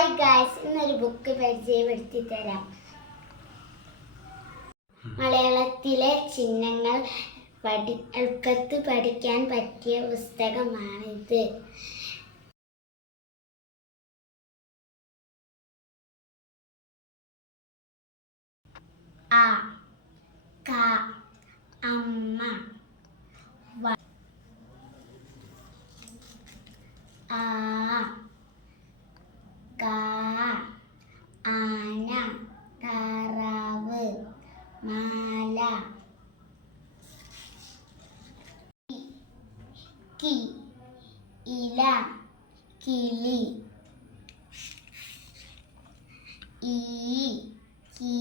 hi guys ഇന്നൊരു book പരിചയപ്പെടുത്തി തരാം മലയാളത്തിലെ ചിഹ്നങ്ങൾ പഠി എളുപ്പത്ത് പഠിക്കാൻ പറ്റിയ പുസ്തകമാണിത് ക അമ്മ ആ ആന മാല കി ഇല കിളി ഈ കീ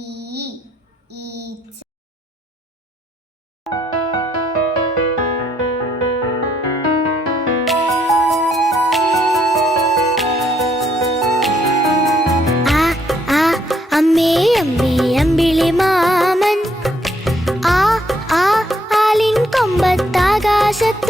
അമ്മേ അമ്മേ അമ്പിളി മാമൻ ആ ആ ആലിൻ കൊമ്പത്താകാശത്ത്